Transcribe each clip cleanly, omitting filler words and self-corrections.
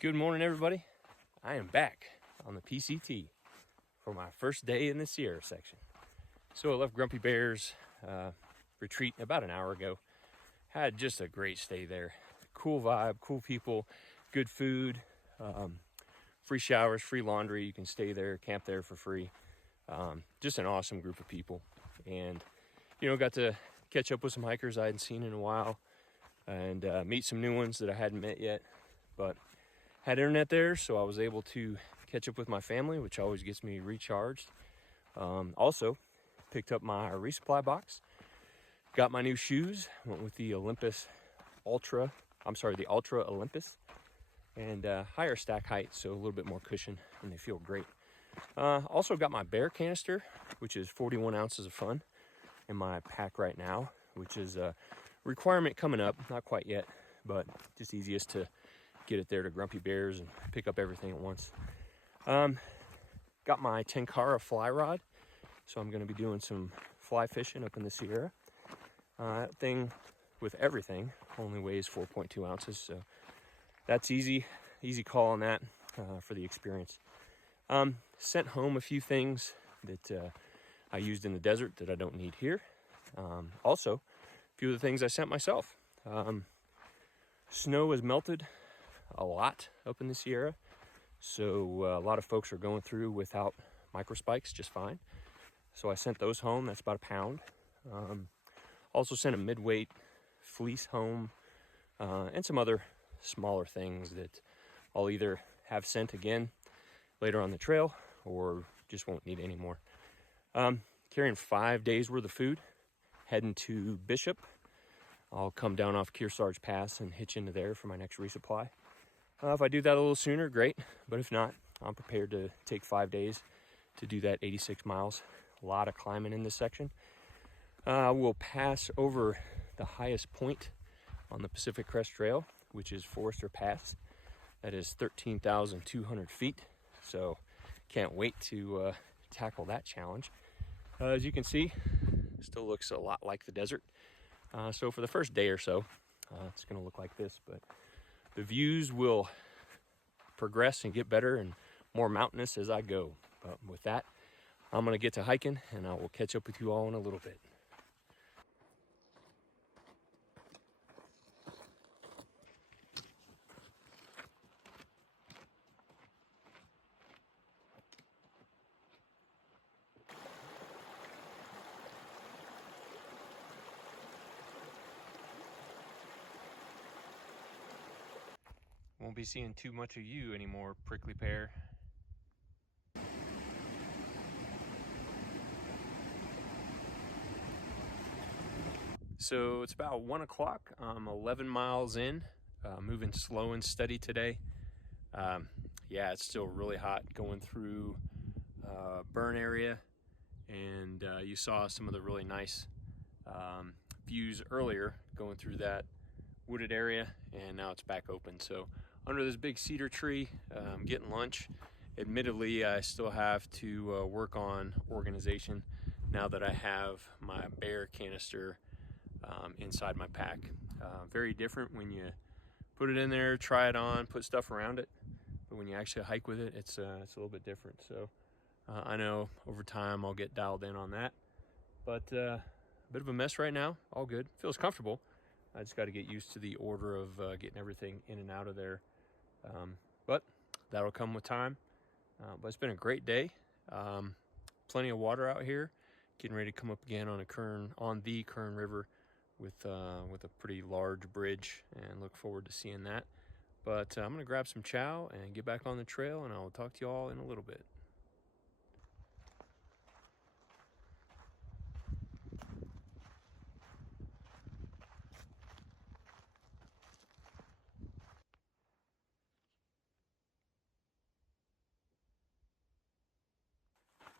Good morning, everybody. I am back on the PCT for my first day in the Sierra section. So I left Grumpy Bear's retreat about an hour ago. Had just a great stay there. Cool vibe, cool people, good food, free showers, free laundry. You can stay there, camp there for free. Just an awesome group of people. And, got to catch up with some hikers I hadn't seen in a while and meet some new ones that I hadn't met yet. But had internet there, so I was able to catch up with my family, which always gets me recharged. Also, picked up my resupply box, got my new shoes, went with the Ultra Olympus, and higher stack height, so a little bit more cushion, and they feel great. Also got my bear canister, which is 41 ounces of fun in my pack right now, which is a requirement coming up, not quite yet, but just easiest to get it there to Grumpy Bears and pick up everything at once. Got my Tenkara fly rod, so I'm going to be doing some fly fishing up in the Sierra. That thing with everything only weighs 4.2 ounces, so that's easy call on that for the experience. Sent home a few things that I used in the desert that I don't need here. Also, a few of the things I sent myself. Snow has melted a lot up in the Sierra, so a lot of folks are going through without microspikes just fine. So I sent those home. That's about a pound. Also sent a midweight fleece home and some other smaller things that I'll either have sent again later on the trail or just won't need anymore. Carrying 5 days worth of food, heading to Bishop. I'll come down off Kearsarge Pass and hitch into there for my next resupply. If I do that a little sooner, great. But if not, I'm prepared to take 5 days to do that 86 miles. A lot of climbing in this section. We'll pass over the highest point on the Pacific Crest Trail, which is Forester Pass. That is 13,200 feet. So can't wait to tackle that challenge. As you can see, it still looks a lot like the desert. So for the first day or so, it's going to look like this, but the views will progress and get better and more mountainous as I go. But with that, I'm going to get to hiking, and I will catch up with you all in a little bit. Won't be seeing too much of you anymore, prickly pear. So it's about 1 o'clock. I'm 11 miles in, moving slow and steady today. It's still really hot going through burn area, and you saw some of the really nice views earlier going through that wooded area, and now it's back open. So under this big cedar tree, getting lunch. Admittedly, I still have to work on organization now that I have my bear canister inside my pack. Very different when you put it in there, try it on, put stuff around it, but when you actually hike with it, it's a little bit different. So I know over time I'll get dialed in on that, but a bit of a mess right now. All good, feels comfortable. I just got to get used to the order of getting everything in and out of there, but that'll come with time. But it's been a great day. Plenty of water out here, getting ready to come up again on the Kern River with a pretty large bridge, and look forward to seeing that. But I'm gonna grab some chow and get back on the trail, and I'll talk to you all in a little bit.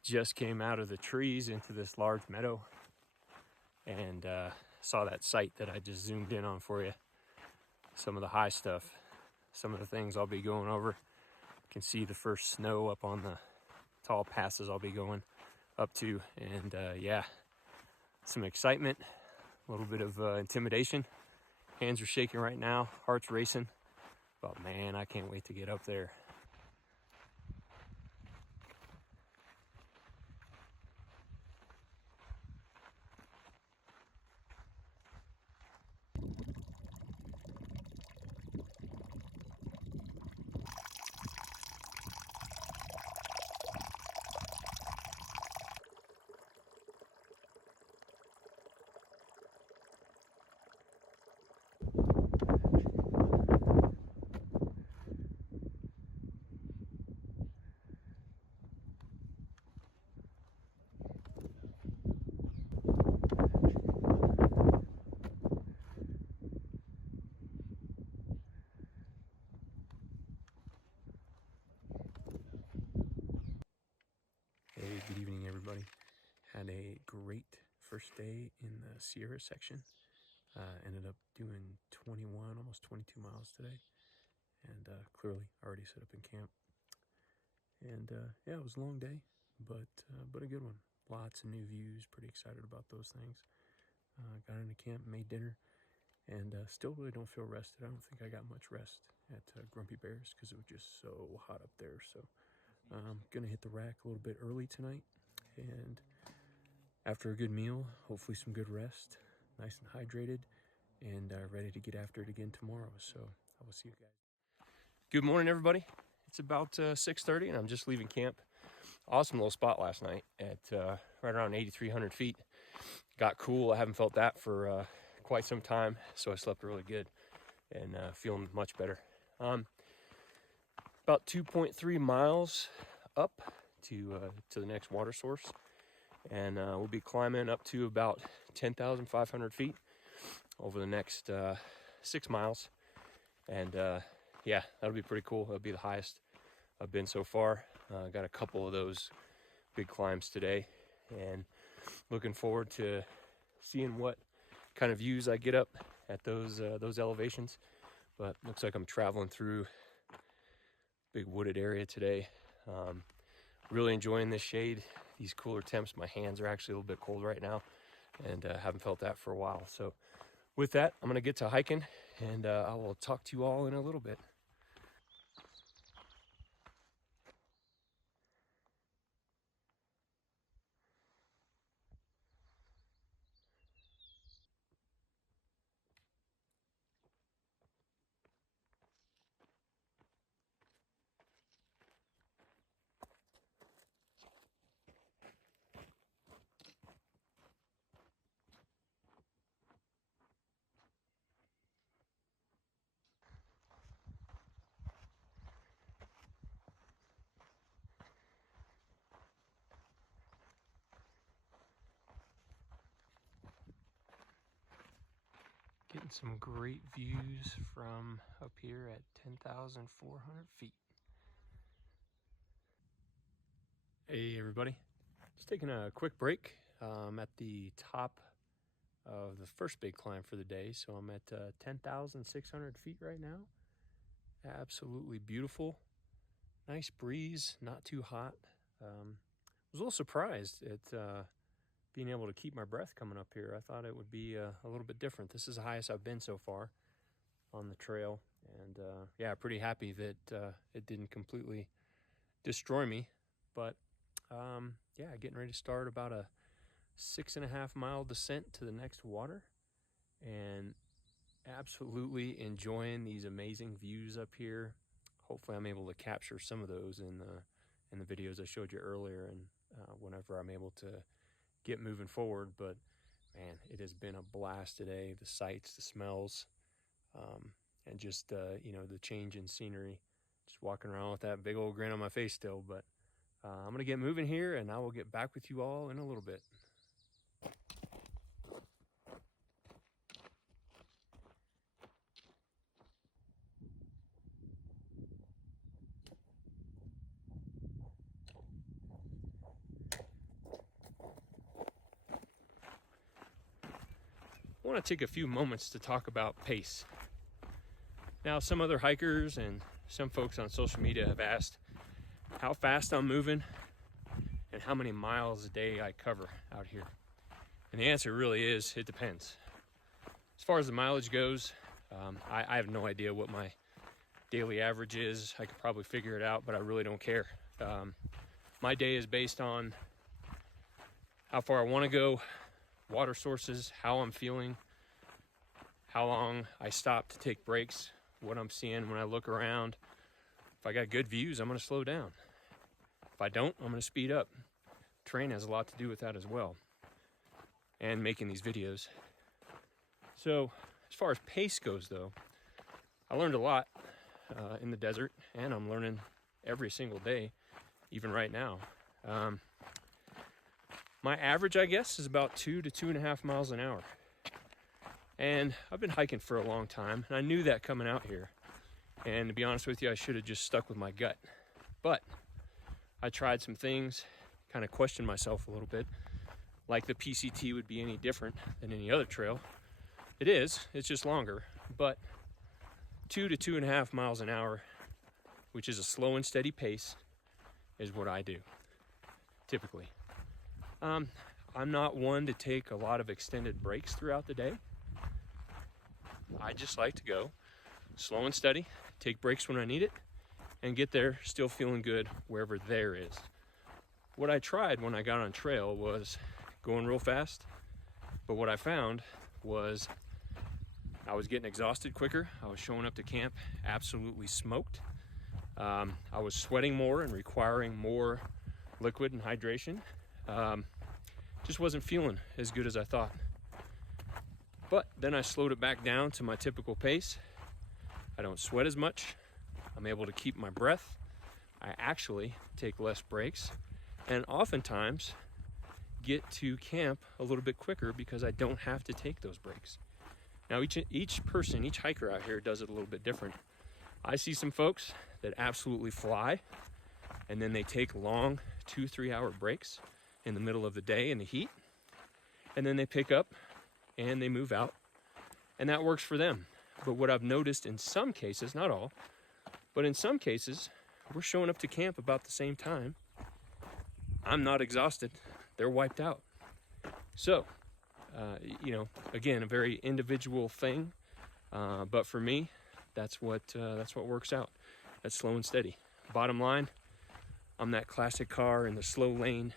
Just came out of the trees into this large meadow, and saw that site that I just zoomed in on for you. Some of the high stuff, some of the things I'll be going over. You can see the first snow up on the tall passes I'll be going up to, and some excitement, a little bit of intimidation. Hands are shaking right now, heart's racing. But man, I can't wait to get up there. Hey, good evening, everybody. Had a great first day in the Sierra section. Ended up doing 21, almost 22 miles today, and clearly already set up in camp. And yeah, it was a long day, but a good one. Lots of new views. Pretty excited about those things. Got into camp, made dinner, and still really don't feel rested. I don't think I got much rest at Grumpy Bears because it was just so hot up there. So I'm gonna hit the rack a little bit early tonight, and after a good meal, hopefully some good rest, nice and hydrated, and ready to get after it again tomorrow. So I will see you guys. Good morning, everybody. It's about 6:30, and I'm just leaving camp. Awesome little spot last night at right around 8,300 feet. Got cool. I haven't felt that for quite some time, so I slept really good and feeling much better. About 2.3 miles up to the next water source, and we'll be climbing up to about 10,500 feet over the next 6 miles. And yeah, that'll be pretty cool. That'll be the highest I've been so far. Got a couple of those big climbs today, and looking forward to seeing what kind of views I get up at those elevations. But looks like I'm traveling through big wooded area today. Really enjoying this shade, these cooler temps. My hands are actually a little bit cold right now, and haven't felt that for a while. So with that, I'm gonna get to hiking, and I will talk to you all in a little bit. Getting some great views from up here at 10,400 feet. Hey everybody, just taking a quick break. At the top of the first big climb for the day, so I'm at 10,600 feet right now. Absolutely beautiful. Nice breeze, not too hot. Was a little surprised at being able to keep my breath coming up here. I thought it would be a little bit different. This is the highest I've been so far on the trail, and yeah, pretty happy that it didn't completely destroy me. But yeah, getting ready to start about a 6.5 mile descent to the next water, and absolutely enjoying these amazing views up here. Hopefully I'm able to capture some of those in the videos I showed you earlier, and whenever I'm able to get moving forward. But man, it has been a blast today. The sights, the smells, and just you know, the change in scenery. Just walking around with that big old grin on my face still. But I'm gonna get moving here, and I will get back with you all in a little bit. I want to take a few moments to talk about pace. Now, some other hikers and some folks on social media have asked how fast I'm moving and how many miles a day I cover out here. And the answer really is, it depends. As far as the mileage goes, I have no idea what my daily average is. I could probably figure it out, but I really don't care. My day is based on how far I want to go, water sources, how I'm feeling, how long I stop to take breaks, what I'm seeing when I look around. If I got good views, I'm going to slow down. If I don't, I'm going to speed up. Terrain has a lot to do with that as well, and making these videos. So as far as pace goes though, I learned a lot in the desert, and I'm learning every single day, even right now. My average, I guess, is about 2 to 2.5 miles an hour. And I've been hiking for a long time, and I knew that coming out here. And to be honest with you, I should have just stuck with my gut. But I tried some things, kind of questioned myself a little bit, like the PCT would be any different than any other trail. It is, it's just longer, but 2 to 2.5 miles an hour, which is a slow and steady pace, is what I do, typically. I'm not one to take a lot of extended breaks throughout the day. I just like to go slow and steady, take breaks when I need it, and get there still feeling good wherever there is. What I tried when I got on trail was going real fast, but what I found was I was getting exhausted quicker. I was showing up to camp absolutely smoked. I was sweating more and requiring more liquid and hydration. Just wasn't feeling as good as I thought. But then I slowed it back down to my typical pace. I don't sweat as much. I'm able to keep my breath. I actually take less breaks, and oftentimes get to camp a little bit quicker because I don't have to take those breaks. Now each person, each hiker out here does it a little bit different. I see some folks that absolutely fly, and then they take long 2-3 hour breaks in the middle of the day in the heat, and then they pick up and they move out, and that works for them. But what I've noticed in some cases, not all, but in some cases, we're showing up to camp about the same time. I'm not exhausted, they're wiped out. So, again, a very individual thing, but for me, that's what works out. That's slow and steady. Bottom line, I'm that classic car in the slow lane,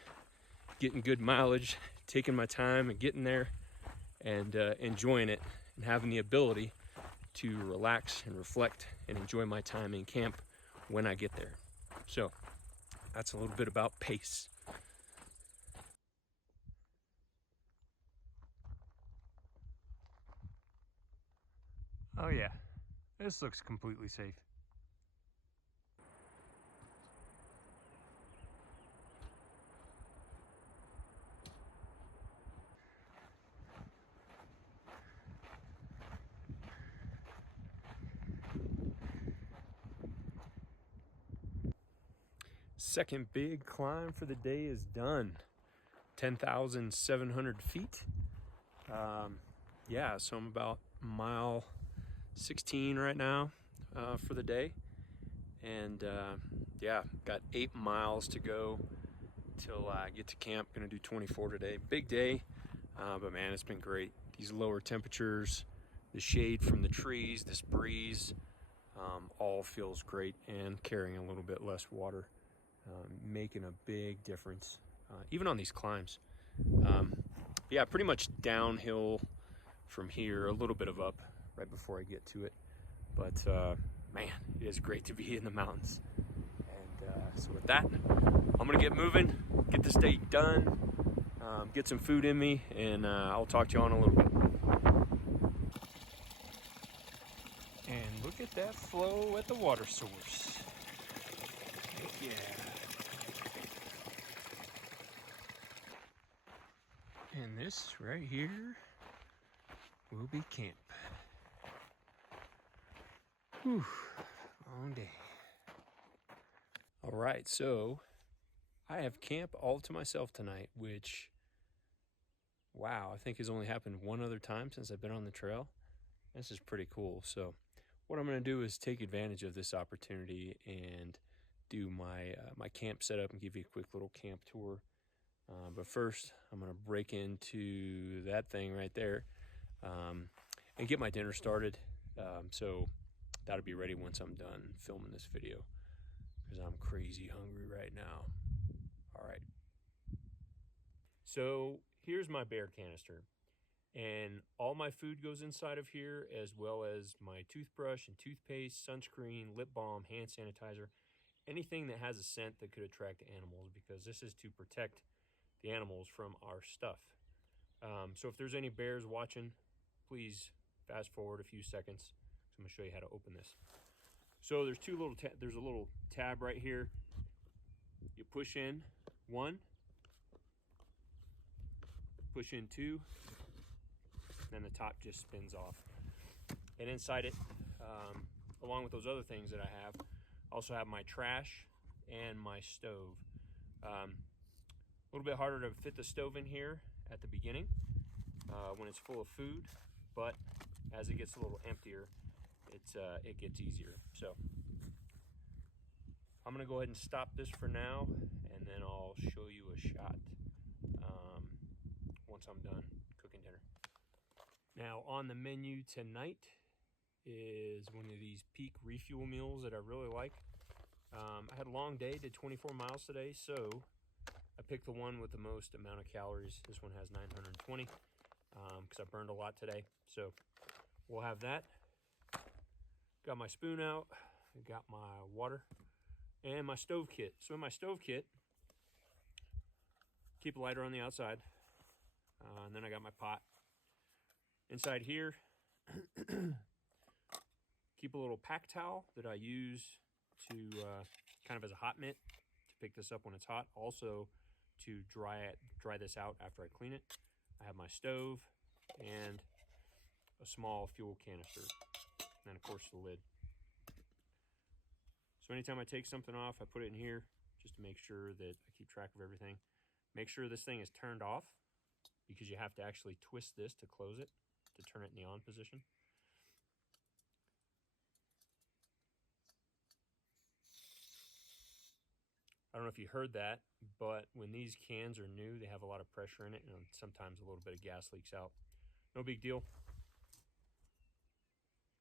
getting good mileage, taking my time and getting there, and enjoying it, and having the ability to relax and reflect and enjoy my time in camp when I get there. So that's a little bit about pace. Oh yeah, this looks completely safe. Second big climb for the day is done. 10,700 feet. Yeah, so I'm about mile 16 right now for the day. And yeah, got 8 miles to go till I get to camp. Gonna do 24 today. Big day, but man, it's been great. These lower temperatures, the shade from the trees, this breeze, all feels great, and carrying a little bit less water, making a big difference, even on these climbs. Yeah, pretty much downhill from here, a little bit of up right before I get to it. But man, it is great to be in the mountains. And so with that, I'm gonna get moving, get this day done, get some food in me, and I'll talk to you in a little bit. And look at that flow at the water source. Heck yeah. And this right here will be camp. Whew, long day. All right, so I have camp all to myself tonight, which, wow, I think has only happened one other time since I've been on the trail. This is pretty cool. So what I'm gonna do is take advantage of this opportunity and do my my camp setup and give you a quick little camp tour. But first, I'm gonna break into that thing right there and get my dinner started. So that'll be ready once I'm done filming this video, because I'm crazy hungry right now. All right. So here's my bear canister, and all my food goes inside of here, as well as my toothbrush and toothpaste, sunscreen, lip balm, hand sanitizer, anything that has a scent that could attract animals, because this is to protect the animals from our stuff. So if there's any bears watching, please fast forward a few seconds. So I'm gonna show you how to open this. So there's there's a little tab right here. You push in one, push in two, then the top just spins off. And inside it, along with those other things that I have, I also have my trash and my stove. A little bit harder to fit the stove in here at the beginning when it's full of food, but as it gets a little emptier, it gets easier. So I'm gonna go ahead and stop this for now, and then I'll show you a shot once I'm done cooking dinner. Now on the menu tonight is one of these peak refuel meals that I really like. I had a long day, did 24 miles today, so I picked the one with the most amount of calories. This one has 920 because I burned a lot today. So we'll have that. Got my spoon out, got my water, and my stove kit. So in my stove kit, keep a lighter on the outside, and then I got my pot. Inside here, keep a little pack towel that I use to kind of as a hot mitt to pick this up when it's hot. Also to dry this out after I clean it. I have my stove and a small fuel canister, and of course the lid. So anytime I take something off, I put it in here just to make sure that I keep track of everything. Make sure this thing is turned off, because you have to actually twist this to close it, to turn it in the on position. I don't know if you heard that, but when these cans are new, they have a lot of pressure in it, and sometimes a little bit of gas leaks out. No big deal.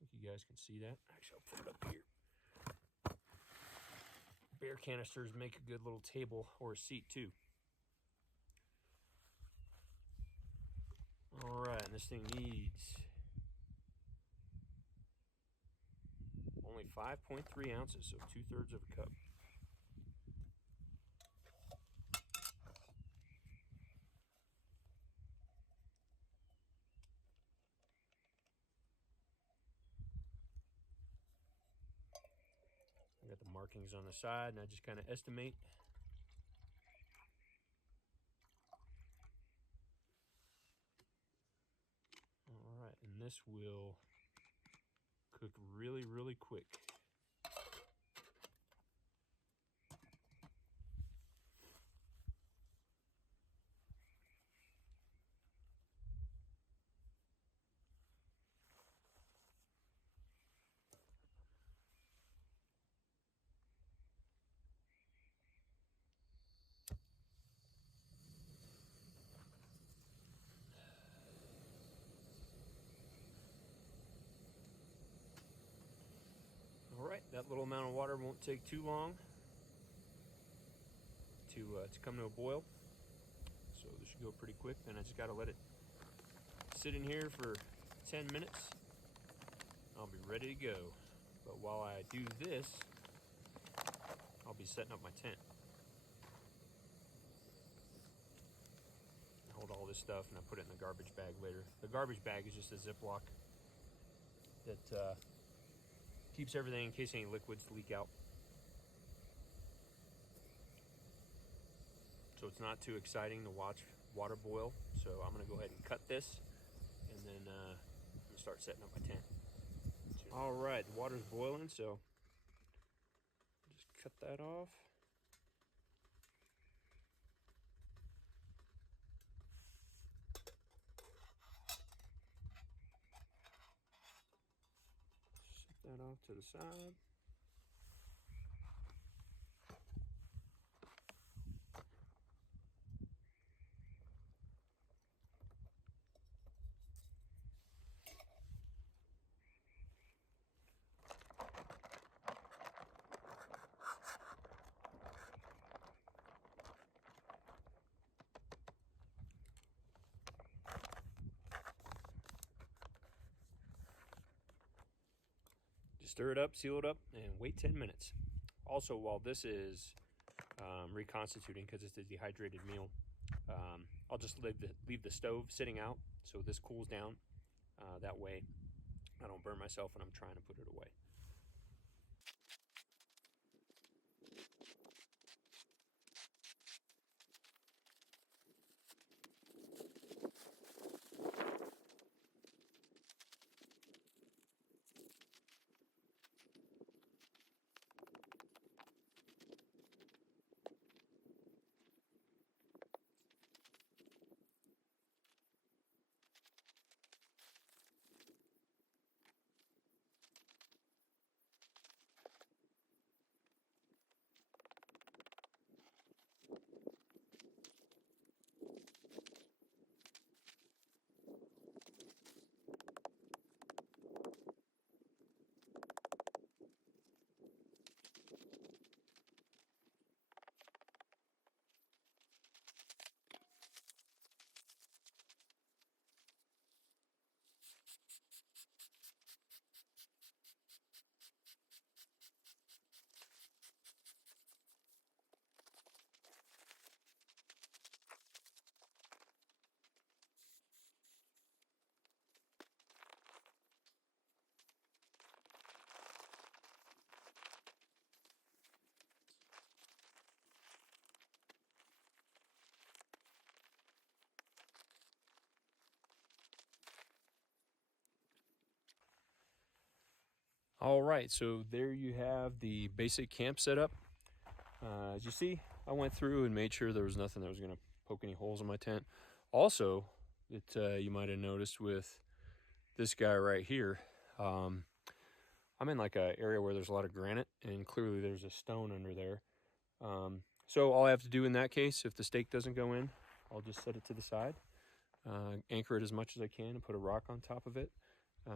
I think you guys can see that. Actually, I'll put it up here. Bear canisters make a good little table or a seat too. All right, and this thing needs only 5.3 ounces, so 2/3 of a cup. I got the markings on the side, and I just kind of estimate. All right, and this will cook really, really quick. All right, that little amount of water won't take too long to come to a boil. So this should go pretty quick. Then I just got to let it sit in here for 10 minutes. I'll be ready to go. But while I do this, I'll be setting up my tent. I hold all this stuff and I put it in the garbage bag later. The garbage bag is just a Ziploc that keeps everything in case any liquids leak out. So it's not too exciting to watch water boil. So I'm gonna go ahead and cut this, and then I'm gonna start setting up my tent. All right, the water's boiling, so just cut that off. Set that off to the side. stir it up, seal it up, and wait 10 minutes. Also, while this is reconstituting, because it's a dehydrated meal, I'll just leave the stove sitting out so this cools down. That way I don't burn myself when I'm trying to put it away. All right, so there you have the basic camp setup. As you see, I went through and made sure there was nothing that was going to poke any holes in my tent. Also, you might have noticed with this guy right here, I'm in like an area where there's a lot of granite, and clearly there's a stone under there. So all I have to do in that case, if the stake doesn't go in, I'll just set it to the side, anchor it as much as I can, and put a rock on top of it,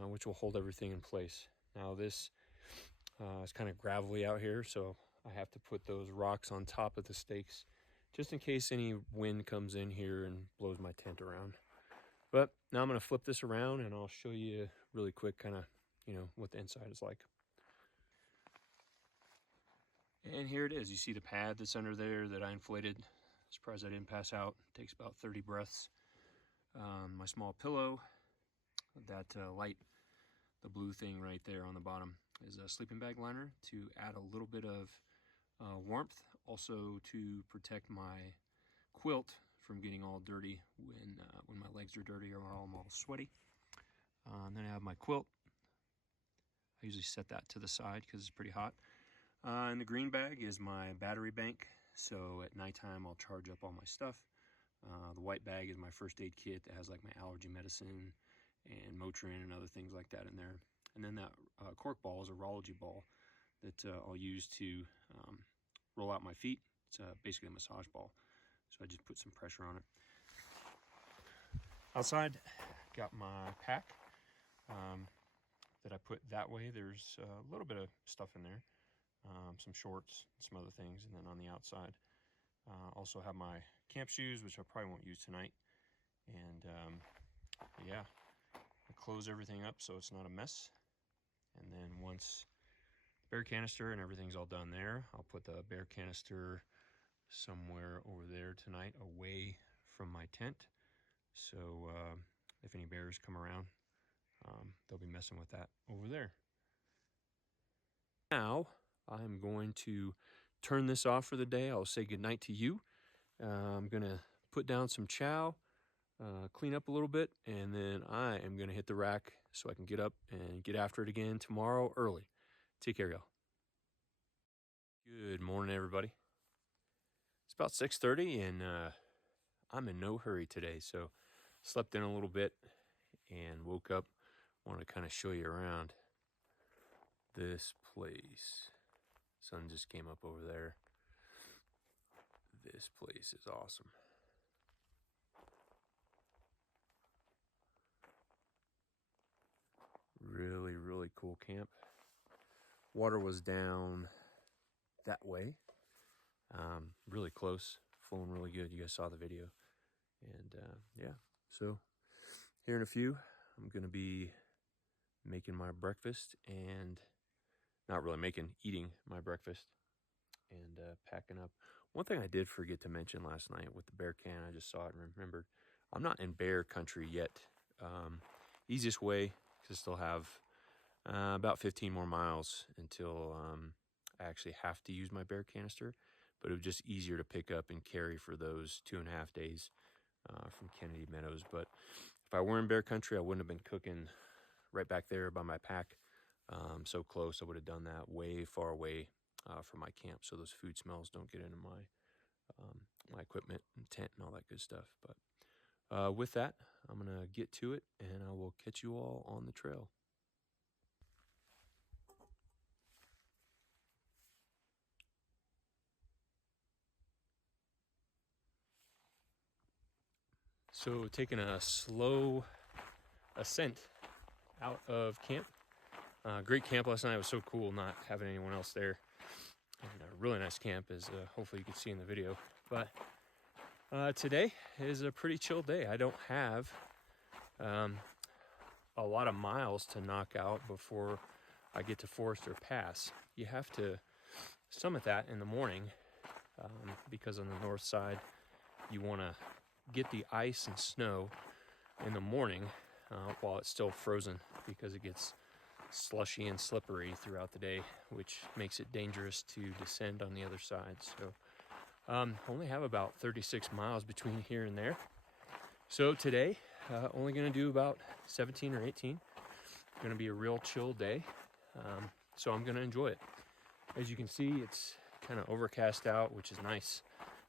which will hold everything in place. Now this is kind of gravelly out here, so I have to put those rocks on top of the stakes just in case any wind comes in here and blows my tent around. But now I'm going to flip this around and I'll show you really quick kind of, what the inside is like. And here it is. You see the pad that's under there that I inflated. Surprised I didn't pass out. It takes about 30 breaths. My small pillow, that light, the blue thing right there on the bottom, is a sleeping bag liner to add a little bit of warmth, also to protect my quilt from getting all dirty when my legs are dirty or I'm all sweaty. And then I have my quilt. I usually set that to the side because it's pretty hot. And the green bag is my battery bank, so at nighttime I'll charge up all my stuff. The white bag is my first aid kit that has like my allergy medicine and Motrin and other things like that in there. And then that cork ball is a Rology ball that I'll use to roll out my feet. It's basically a massage ball. So I just put some pressure on it. Outside, got my pack that I put that way. There's a little bit of stuff in there, some shorts, some other things. And then on the outside, also have my camp shoes, which I probably won't use tonight. And yeah, I close everything up so it's not a mess. And then once the bear canister and everything's all done there, I'll put the bear canister somewhere over there tonight away from my tent. So if any bears come around, they'll be messing with that over there. Now I'm going to turn this off for the day. I'll say goodnight to you. I'm going to put down some chow, clean up a little bit, and then I am going to hit the rack so I can get up and get after it again tomorrow early. Take care, y'all. Good morning, everybody. It's about 6:30, and I'm in no hurry today, so slept in a little bit and woke up. Want to kind of show you around this place. Sun just came up over there. This place is awesome. Really, really cool camp. Water was down that way. Really close, flowing really good. You guys saw the video. And yeah, so here in a few, I'm going to be making my breakfast and not really eating my breakfast and packing up. One thing I did forget to mention last night with the bear can, I just saw it and remembered, I'm not in bear country yet. Easiest way, because I still have about 15 more miles until I actually have to use my bear canister, but it was just easier to pick up and carry for those 2.5 days from Kennedy Meadows. But if I were in bear country, I wouldn't have been cooking right back there by my pack. So close, I would have done that way far away from my camp, so those food smells don't get into my equipment and tent and all that good stuff. But with that, I'm gonna get to it, and I will catch you all on the trail. So taking a slow ascent out of camp. Great camp last night. It was so cool not having anyone else there. And a really nice camp, as hopefully you can see in the video. But today is a pretty chill day. I don't have a lot of miles to knock out before I get to Forester Pass. You have to summit that in the morning because on the north side you want to get the ice and snow in the morning while it's still frozen, because it gets slushy and slippery throughout the day, which makes it dangerous to descend on the other side. So only have about 36 miles between here and there. So today, only going to do about 17 or 18. Going to be a real chill day. So I'm going to enjoy it. As you can see, it's kind of overcast out, which is nice.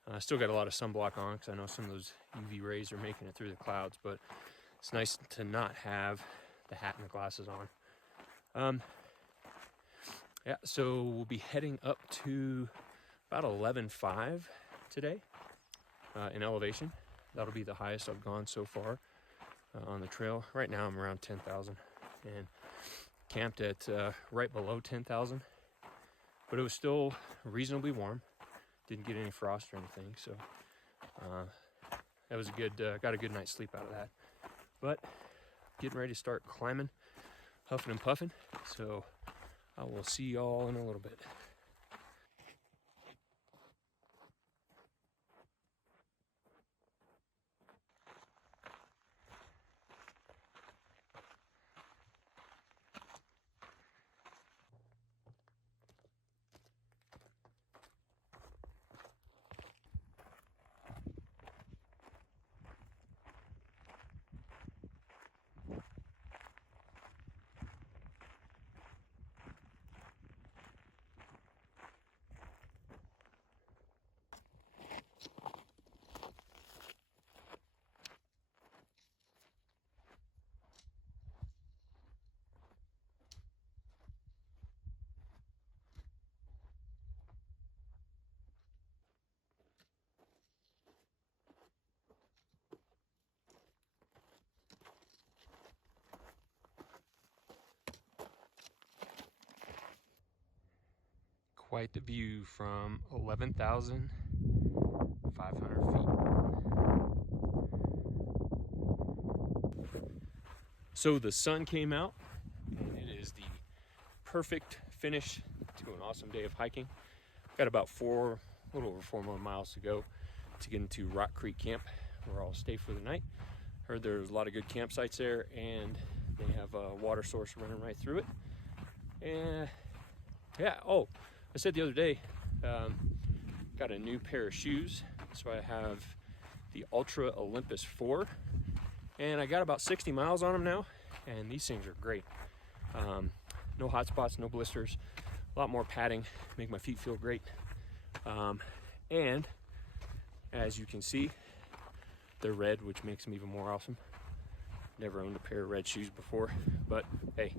I still got a lot of sunblock on because I know some of those UV rays are making it through the clouds, but it's nice to not have the hat and the glasses on. Yeah, so we'll be heading up to about 11.5 today in elevation. That'll be the highest I've gone so far on the trail. Right now I'm around 10,000 and camped at right below 10,000, but it was still reasonably warm. Didn't get any frost or anything, so that was a good, got a good night's sleep out of that. But getting ready to start climbing, huffing and puffing, so I will see y'all in a little bit. Quite the view from 11,500 feet. So the sun came out, and it is the perfect finish to an awesome day of hiking. Got about a little over 4 more miles to go to get into Rock Creek Camp, where I'll stay for the night. Heard there's a lot of good campsites there, and they have a water source running right through it. And yeah, oh, I said the other day, got a new pair of shoes. So I have the Ultra Olympus 4, and I got about 60 miles on them now, and these things are great. No hot spots, no blisters, a lot more padding, make my feet feel great. And as you can see, they're red, which makes them even more awesome. Never owned a pair of red shoes before, but hey,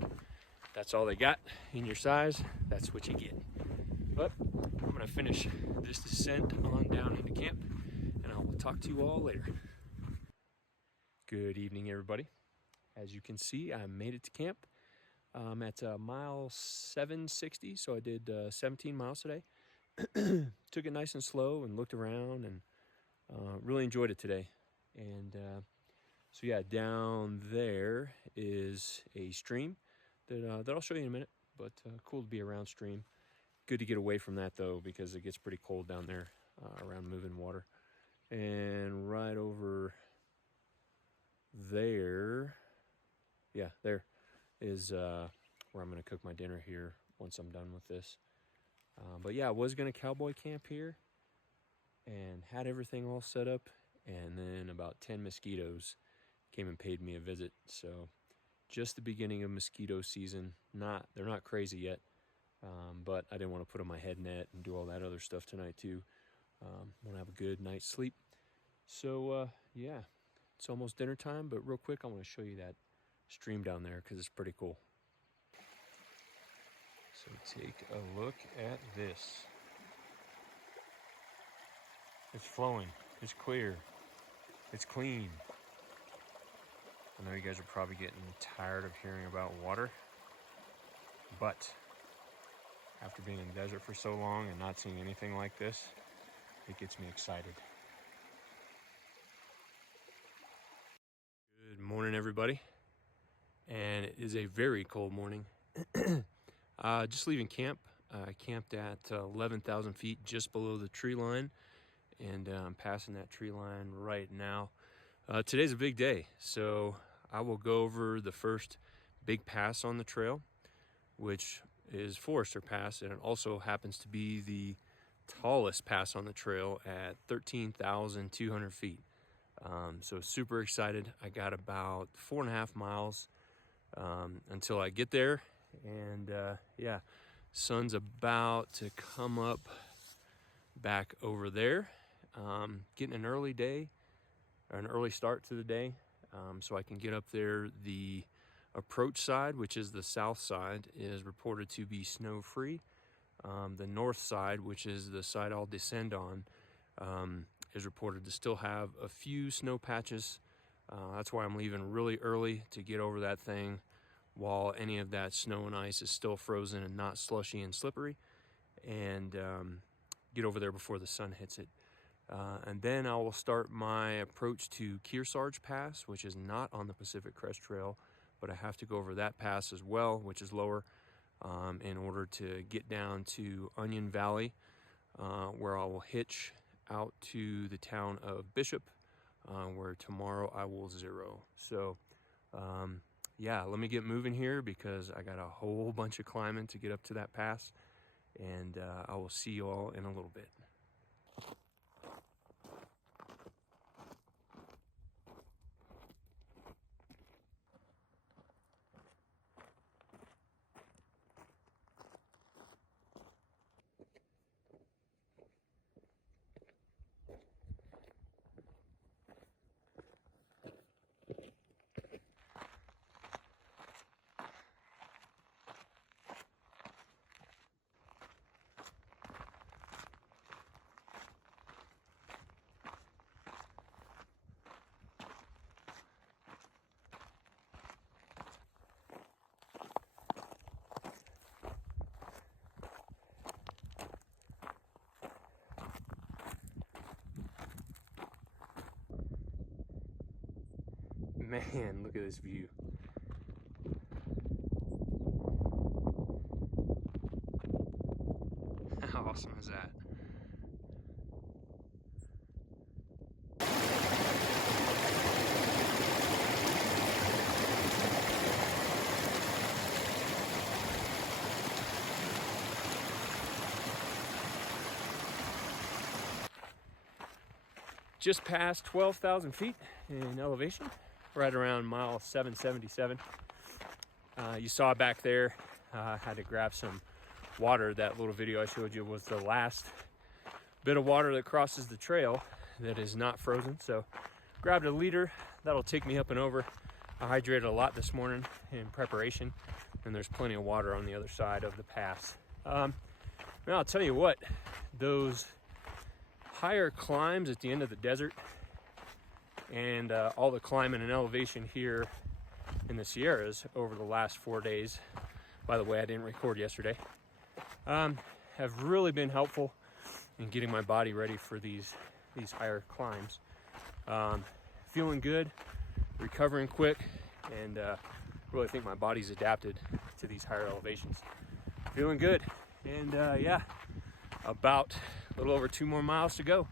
that's all they got in your size, that's what you get. But I'm gonna finish this descent on down into camp, and I will talk to you all later. Good evening, everybody. As you can see, I made it to camp. I'm at mile 760, so I did 17 miles today. Took it nice and slow and looked around, and really enjoyed it today. And so yeah, down there is a stream that I'll show you in a minute. but cool to be around stream. Good to get away from that though, because it gets pretty cold down there around moving water. And right over there, yeah, there is where I'm going to cook my dinner here once I'm done with this. But yeah, I was going to cowboy camp here and had everything all set up, and then about 10 mosquitoes came and paid me a visit. So just the beginning of mosquito season. They're not crazy yet, but I didn't want to put on my head net and do all that other stuff tonight too. Want to have a good night's sleep. So yeah, it's almost dinner time, but real quick, I want to show you that stream down there because it's pretty cool. So take a look at this. It's flowing, it's clear, it's clean. I know you guys are probably getting tired of hearing about water, but after being in the desert for so long and not seeing anything like this, it gets me excited. Good morning, everybody. And it is a very cold morning. Just leaving camp. I camped at 11,000 feet just below the tree line, and I'm passing that tree line right now. Today's a big day, so I will go over the first big pass on the trail, which is Forester Pass, and it also happens to be the tallest pass on the trail at 13,200 feet. So super excited. I got about 4.5 miles until I get there, and yeah, sun's about to come up back over there. Getting an early day, or an early start to the day, so I can get up there. The approach side, which is the south side, is reported to be snow free. The north side, which is the side I'll descend on, is reported to still have a few snow patches. That's why I'm leaving really early to get over that thing while any of that snow and ice is still frozen and not slushy and slippery, and get over there before the sun hits it. And then I will start my approach to Kearsarge Pass, which is not on the Pacific Crest Trail, but I have to go over that pass as well, which is lower, in order to get down to Onion Valley, where I will hitch out to the town of Bishop, where tomorrow I will zero. So yeah, let me get moving here because I got a whole bunch of climbing to get up to that pass, and I will see you all in a little bit. Man, look at this view. How awesome is that? Just past 12,000 feet in elevation, right around mile 777. You saw back there, I had to grab some water. That little video I showed you was the last bit of water that crosses the trail that is not frozen. So grabbed a liter, that'll take me up and over. I hydrated a lot this morning in preparation, and there's plenty of water on the other side of the pass. Now I'll tell you what, those higher climbs at the end of the desert and all the climbing and elevation here in the Sierras over the last 4 days, by the way, I didn't record yesterday, have really been helpful in getting my body ready for these higher climbs. Feeling good, recovering quick, and really think my body's adapted to these higher elevations. feeling good. And yeah, about a little over 2 more miles to go.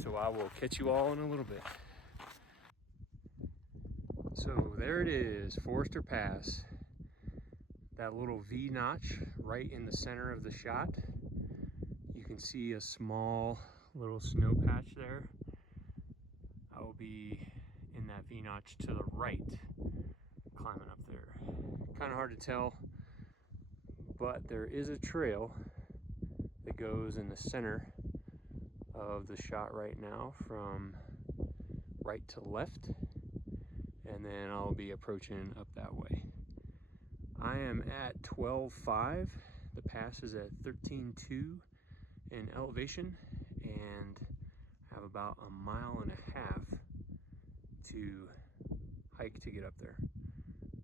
So I will catch you all in a little bit. So there it is, Forester Pass. That little V notch right in the center of the shot. You can see a small little snow patch there. I will be in that V notch to the right, climbing up there. Kind of hard to tell, but there is a trail that goes in the center of the shot right now from right to left, and then I'll be approaching up that way. I am at 12.5. The pass is at 13.2 in elevation, and I have about 1.5 miles to hike to get up there.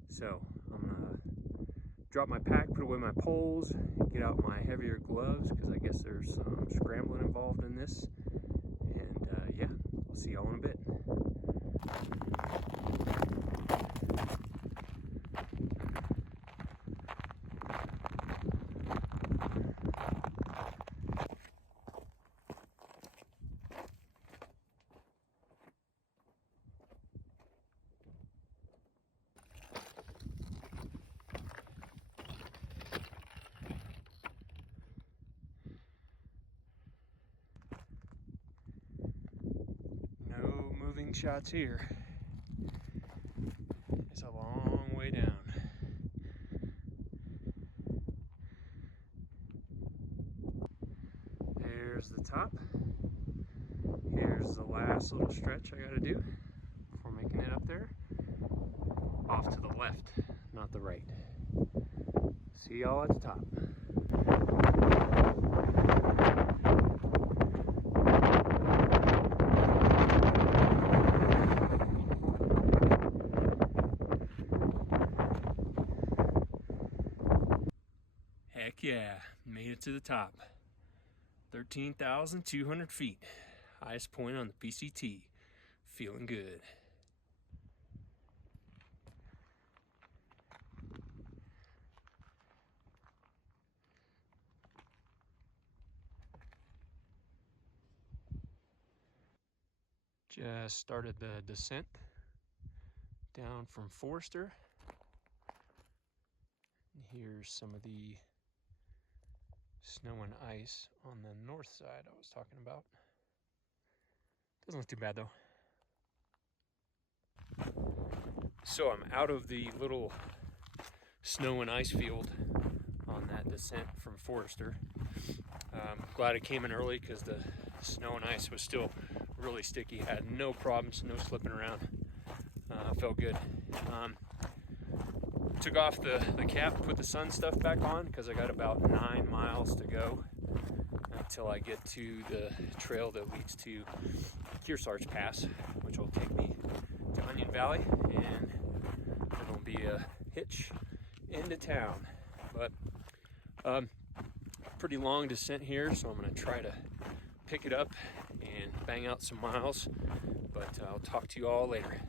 So I'm gonna drop my pack, put away my poles, get out my heavier gloves because I guess there's some scrambling involved in this. And yeah, we'll see y'all in a bit. Shots here. It's a long way down. There's the top. Here's the last little stretch I gotta do before making it up there. Off to the left, not the right. See y'all at the top. Heck yeah, made it to the top. 13,200 feet. Highest point on the PCT. Feeling good. Just started the descent down from Forester. And here's some of the snow and ice on the north side I was talking about. Doesn't look too bad though. So I'm out of the little snow and ice field on that descent from Forester. Glad I came in early because the snow and ice was still really sticky. Had no problems, no slipping around. Felt good. Took off the cap, put the sun stuff back on because I got about 9 miles to go until I get to the trail that leads to Kearsarge Pass, which will take me to Onion Valley, and then it'll be a hitch into town. But pretty long descent here, so I'm going to try to pick it up and bang out some miles, but I'll talk to you all later.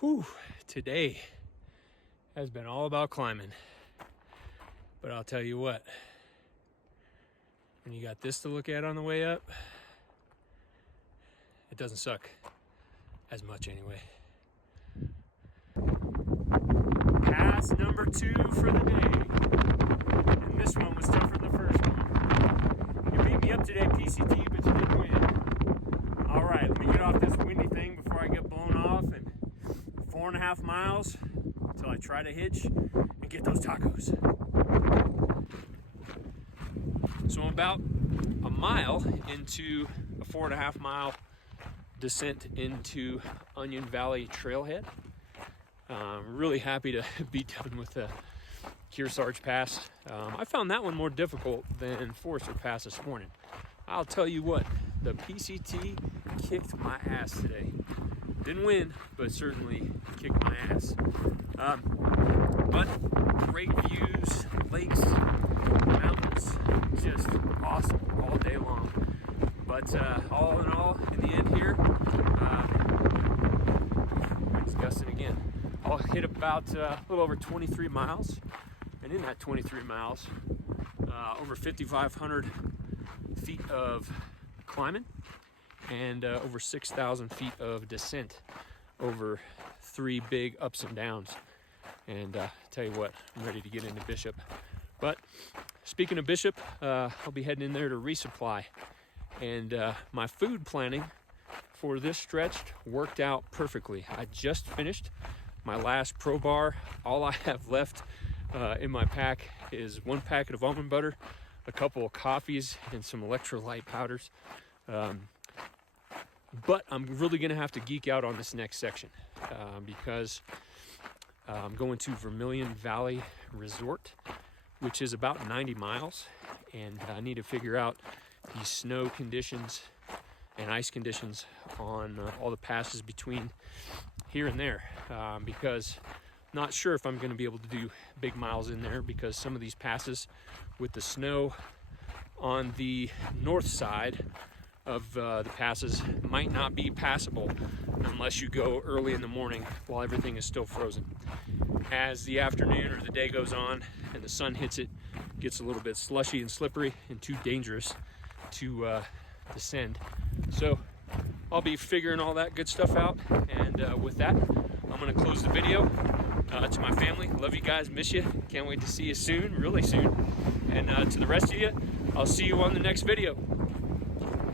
Whew, today has been all about climbing. But I'll tell you what, when you got this to look at on the way up, it doesn't suck as much anyway. Pass number 2 for the day. And this one was tougher than the first one. You beat me up today, PCT, but you didn't win. All right, let me get off this windy thing before I get blown off, and 4.5 miles until I try to hitch and get those tacos. So I'm about a mile into a 4.5 mile descent into Onion Valley Trailhead. Really happy to be done with the Kearsarge Pass. I found that one more difficult than Forester Pass this morning. I'll tell you what, the PCT kicked my ass today. Didn't win, but certainly kicked my ass. But great views, lakes, mountains, just awesome all day long. But all in all, in the end here, it's gusting again. I'll hit about a little over 23 miles, and in that 23 miles, over 5,500 feet of climbing and over 6,000 feet of descent over 3 big ups and downs. And tell you what, I'm ready to get into Bishop. But speaking of Bishop, I'll be heading in there to resupply. And my food planning for this stretch worked out perfectly. I just finished my last Pro Bar. All I have left in my pack is 1 packet of almond butter, a couple of coffees, and some electrolyte powders. But I'm really gonna have to geek out on this next section because I'm going to Vermilion Valley Resort, which is about 90 miles, and I need to figure out the snow conditions and ice conditions on all the passes between here and there, because not sure if I'm going to be able to do big miles in there, because some of these passes with the snow on the north side of the passes might not be passable unless you go early in the morning while everything is still frozen. As the afternoon or the day goes on and the sun hits it, it gets a little bit slushy and slippery and too dangerous to descend. So I'll be figuring all that good stuff out, and with that, I'm going to close the video. To my family, love you guys, miss you, can't wait to see you soon, really soon. And to the rest of you, I'll see you on the next video.